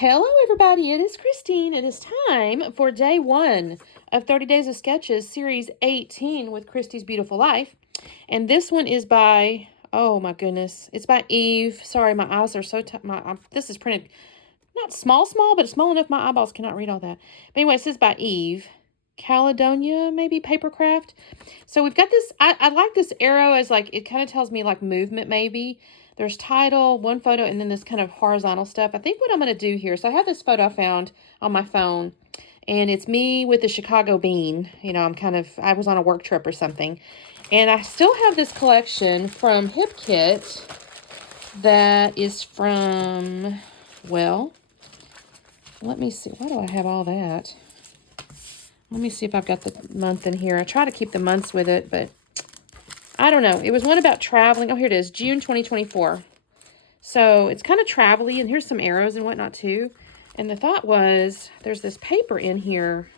Hello, everybody. It is Christine. It is time for day 1 of 30 Days of Sketches, series 18 with Christy's Beautiful Life. And this one is by, oh my goodness, it's by Eve. Sorry, my eyes are so, this is printed, not small, but it's small enough my eyeballs cannot read all that. But anyway, it says by Eve. Caledonia, maybe, Papercraft. So we've got this, I like this arrow as like, it kind of tells me like movement maybe. There's title, one photo, and then this kind of horizontal stuff. I think what I'm going to do here, so I have this photo I found on my phone, and it's me with the Chicago bean. You know, I was on a work trip or something. And I still have this collection from Hip Kit that is from, well, let me see. Why do I have all that? Let me see if I've got the month in here. I try to keep the months with it, but I don't know. It was one about traveling. Oh, here it is. June 2024. So it's kind of travel-y, and here's some arrows and whatnot too. And the thought was, there's this paper in here.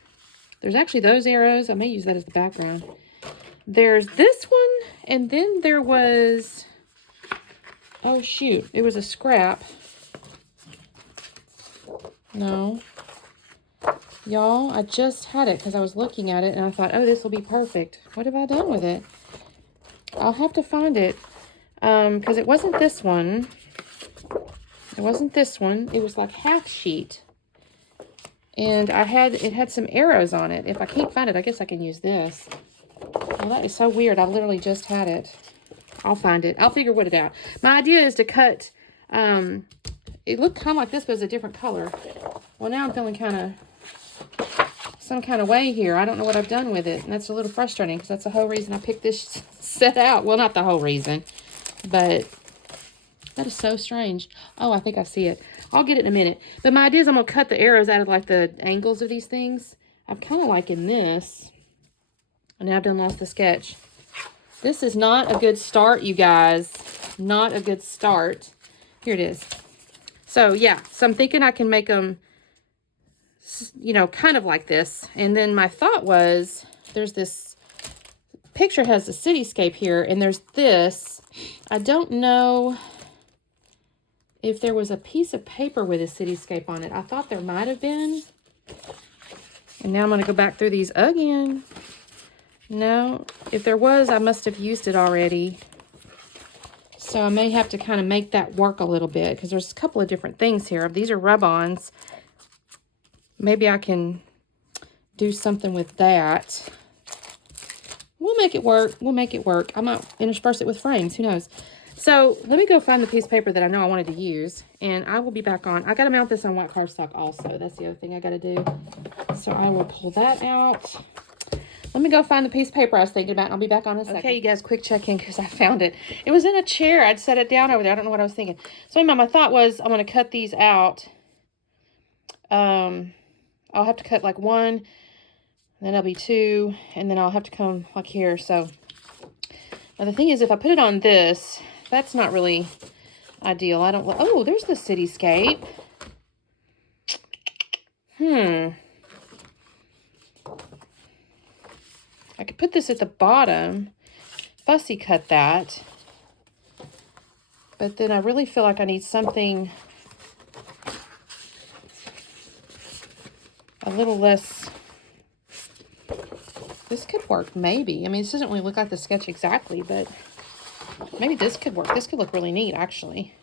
There's actually those arrows. I may use that as the background. There's this one, and then there was, oh shoot, it was a scrap. No. Y'all, I just had it because I was looking at it, and I thought, oh, this will be perfect. What have I done with it? I'll have to find it, because it wasn't this one. It wasn't this one. It was like half sheet. And it had some arrows on it. If I can't find it, I guess I can use this. Well, that is so weird. I literally just had it. I'll find it. I'll figure it out. My idea is to cut, it looked kind of like this, but it's a different color. Well, now I'm feeling some kind of way here. I don't know what I've done with it, and that's a little frustrating because that's the whole reason I picked this set out. Well, not the whole reason, but that is so strange. Oh, I think I see it. I'll get it in a minute. But my idea is I'm going to cut the arrows out of like the angles of these things. I'm kind of liking this. And now I've done lost the sketch. This is not a good start, you guys. Not a good start. Here it is. So, yeah. So I'm thinking I can make them, you know, kind of like this. And then my thought was, there's this picture has a cityscape here, and there's this. I don't know if there was a piece of paper with a cityscape on it. I thought there might have been. And now I'm going to go back through these again. No, if there was, I must have used it already. So I may have to kind of make that work a little bit, because there's a couple of different things here. These are rub-ons. Maybe I can do something with that. We'll make it work. We'll make it work. I might intersperse it with frames. Who knows? So let me go find the piece of paper that I know I wanted to use, and I will be back on. I got to mount this on white cardstock also. That's the other thing I got to do. So I will pull that out. Let me go find the piece of paper I was thinking about, and I'll be back on in a second. Okay, you guys, quick check-in because I found it. It was in a chair. I'd set it down over there. I don't know what I was thinking. So anyway, my thought was I'm going to cut these out. I'll have to cut like one, then that'll be two, and then I'll have to come like here. So now the thing is, if I put it on this, that's not really ideal. I don't, oh, there's the cityscape. I could put this at the bottom, fussy cut that, but then I really feel like I need something a little less. This could work, maybe. I mean, this doesn't really look like the sketch exactly, but maybe this could work. This could look really neat, actually.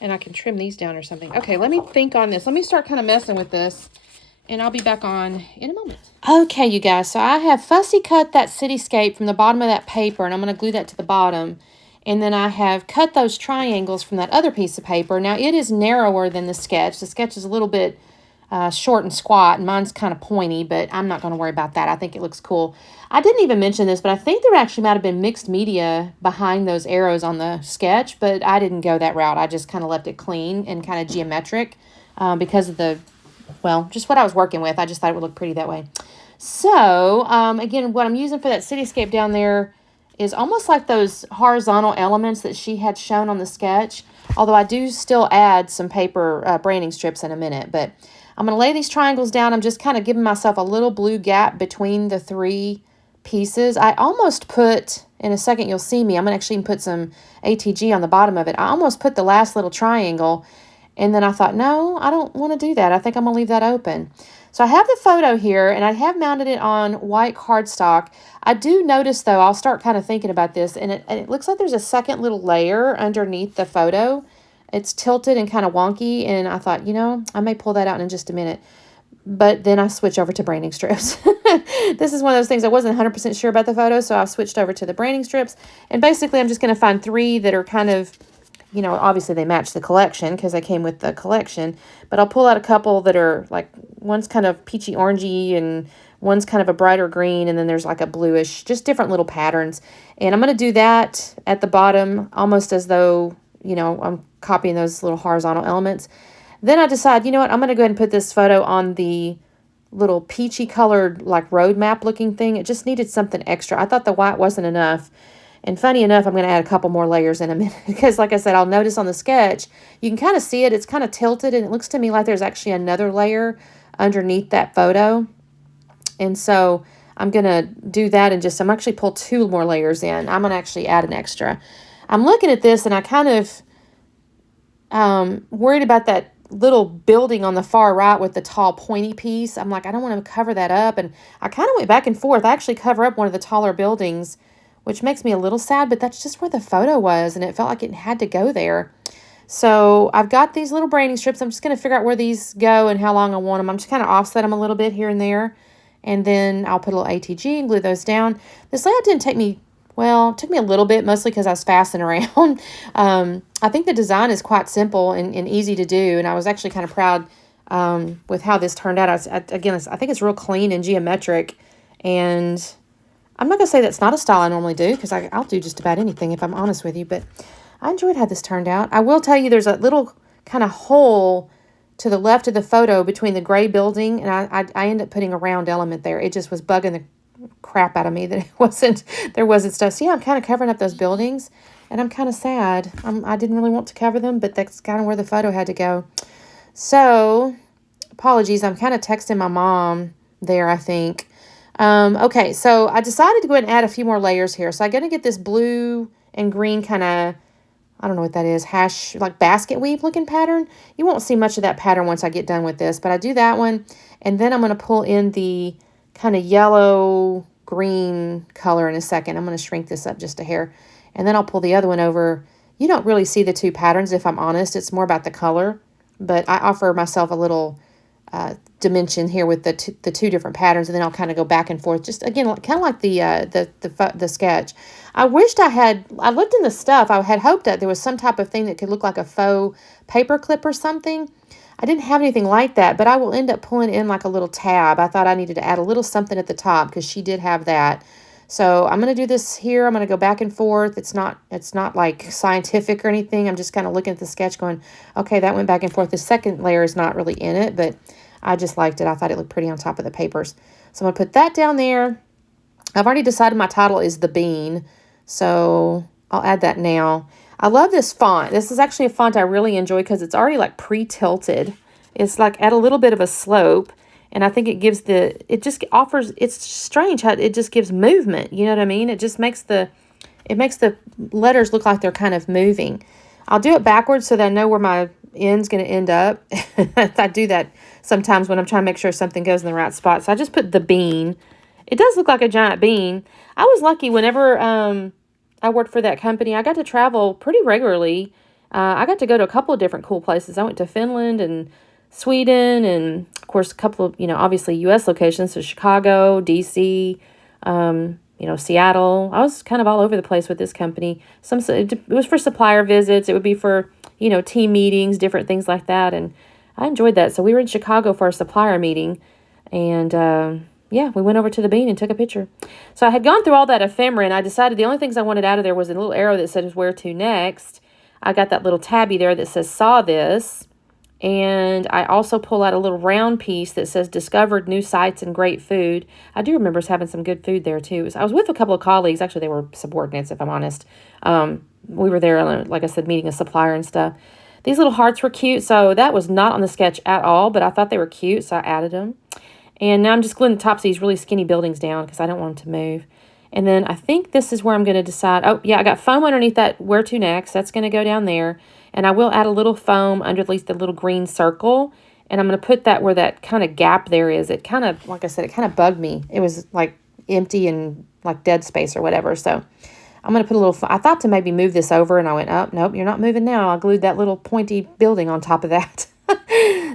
And I can trim these down or something. Okay, let me think on this. Let me start kind of messing with this, and I'll be back on in a moment. Okay, you guys, so I have fussy cut that cityscape from the bottom of that paper, and I'm going to glue that to the bottom. And then I have cut those triangles from that other piece of paper. Now, it is narrower than the sketch. The sketch is a little bit short and squat, and mine's kind of pointy, but I'm not going to worry about that. I think it looks cool. I didn't even mention this, but I think there actually might have been mixed media behind those arrows on the sketch, but I didn't go that route. I just kind of left it clean and kind of geometric because of the, well, just what I was working with. I just thought it would look pretty that way. So, again, what I'm using for that cityscape down there is almost like those horizontal elements that she had shown on the sketch, although I do still add some paper branding strips in a minute. But I'm going to lay these triangles down. I'm just kind of giving myself a little blue gap between the three pieces. I almost put, in a second you'll see me, I'm going to actually put some ATG on the bottom of it. I almost put the last little triangle And then I thought, no, I don't want to do that. I think I'm going to leave that open. So I have the photo here, and I have mounted it on white cardstock. I do notice, though, I'll start kind of thinking about this, and it looks like there's a second little layer underneath the photo. It's tilted and kind of wonky, and I thought, I may pull that out in just a minute. But then I switch over to branding strips. This is one of those things I wasn't 100% sure about the photo, so I switched over to the branding strips. And basically, I'm just going to find 3 that are kind of, obviously they match the collection because they came with the collection. But I'll pull out a couple that are like, one's kind of peachy orangey and one's kind of a brighter green. And then there's like a bluish, just different little patterns. And I'm going to do that at the bottom almost as though, I'm copying those little horizontal elements. Then I decide, I'm going to go ahead and put this photo on the little peachy colored, like road map looking thing. It just needed something extra. I thought the white wasn't enough. And funny enough, I'm going to add a couple more layers in a minute because, like I said, I'll notice on the sketch, you can kind of see it. It's kind of tilted, and it looks to me like there's actually another layer underneath that photo. And so I'm going to do that and I'm actually pull 2 more layers in. I'm going to actually add an extra. I'm looking at this, and I kind of worried about that little building on the far right with the tall pointy piece. I'm like, I don't want to cover that up. And I kind of went back and forth. I actually cover up one of the taller buildings, which makes me a little sad, but that's just where the photo was, and it felt like it had to go there. So I've got these little branding strips. I'm just going to figure out where these go and how long I want them. I'm just kind of offset them a little bit here and there, and then I'll put a little ATG and glue those down. This layout didn't take me, well, it took me a little bit, mostly because I was fassing around. I think the design is quite simple and easy to do, and I was actually kind of proud with how this turned out. I think it's real clean and geometric, and I'm not going to say that's not a style I normally do, because I'll do just about anything if I'm honest with you, but I enjoyed how this turned out. I will tell you there's a little kind of hole to the left of the photo between the gray building, and I ended up putting a round element there. It just was bugging the crap out of me that there wasn't stuff. See, I'm kind of covering up those buildings, and I'm kind of sad. I didn't really want to cover them, but that's kind of where the photo had to go. So, apologies. I'm kind of texting my mom there, I think. Okay, so I decided to go ahead and add a few more layers here. So I'm going to get this blue and green kind of, I don't know what that is, like basket weave looking pattern. You won't see much of that pattern once I get done with this, but I do that one. And then I'm going to pull in the kind of yellow green color in a second. I'm going to shrink this up just a hair. And then I'll pull the other one over. You don't really see the 2 patterns, if I'm honest. It's more about the color. But I offer myself a little dimension here with the 2 different patterns, and then I'll kind of go back and forth, just again kind of like the sketch. I looked in the stuff. I had hoped that there was some type of thing that could look like a faux paper clip or something. I didn't have anything like that, but I will end up pulling in like a little tab. I thought I needed to add a little something at the top because she did have that. So I'm going to do this here. I'm going to go back and forth. It's not like scientific or anything. I'm just kind of looking at the sketch going, okay, that went back and forth. The second layer is not really in it, but I just liked it. I thought it looked pretty on top of the papers. So I'm going to put that down there. I've already decided my title is The Bean, so I'll add that now. I love this font. This is actually a font I really enjoy because it's already like pre-tilted. It's like at a little bit of a slope. And I think it's strange how it just gives movement. You know what I mean? It just makes the letters look like they're kind of moving. I'll do it backwards so that I know where my end's going to end up. I do that sometimes when I'm trying to make sure something goes in the right spot. So I just put The Bean. It does look like a giant bean. I was lucky whenever I worked for that company. I got to travel pretty regularly. I got to go to a couple of different cool places. I went to Finland and Sweden, and of course a couple of, obviously U.S. locations, so Chicago, D.C., Seattle. I was kind of all over the place with this company. It was for supplier visits. It would be for, team meetings, different things like that, and I enjoyed that. So we were in Chicago for a supplier meeting, and we went over to the Bean and took a picture. So I had gone through all that ephemera, and I decided the only things I wanted out of there was a little arrow that said where to next. I got that little tabby there that says saw this. And I also pull out a little round piece that says discovered new sites and great food. I do remember us having some good food there too. I was with a couple of colleagues. Actually, they were subordinates, if I'm honest. We were there, like I said, meeting a supplier and stuff. These little hearts were cute. So that was not on the sketch at all, but I thought they were cute, so I added them. And now I'm just gluing the tops of these really skinny buildings down because I don't want them to move. And then I think this is where I'm going to decide. Oh, yeah, I got foam underneath that where to next. That's going to go down there. And I will add a little foam underneath the little green circle. And I'm going to put that where that kind of gap there is. It kind of, like I said, it kind of bugged me. It was like empty and like dead space or whatever. So I'm going to put a little, I thought to maybe move this over. And I went, oh, nope, you're not moving now. I glued that little pointy building on top of that.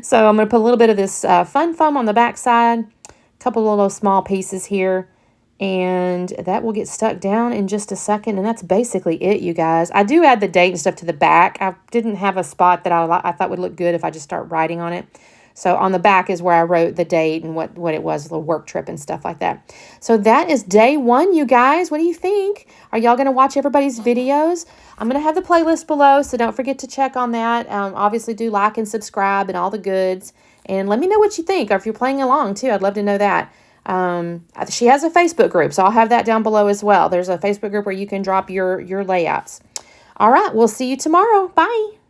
So I'm going to put a little bit of this fun foam on the back side. A couple of little small pieces here. And that will get stuck down in just a second. And that's basically it, you guys. I do add the date and stuff to the back. I didn't have a spot that I thought would look good if I just start writing on it. So on the back is where I wrote the date and what it was, the work trip and stuff like that. So that is day 1, you guys. What do you think? Are y'all going to watch everybody's videos? I'm going to have the playlist below, so don't forget to check on that. Obviously, do like and subscribe and all the goods. And let me know what you think, or if you're playing along, too. I'd love to know that. She has a Facebook group, so I'll have that down below as well. There's a Facebook group where you can drop your layouts. All right, we'll see you tomorrow. Bye.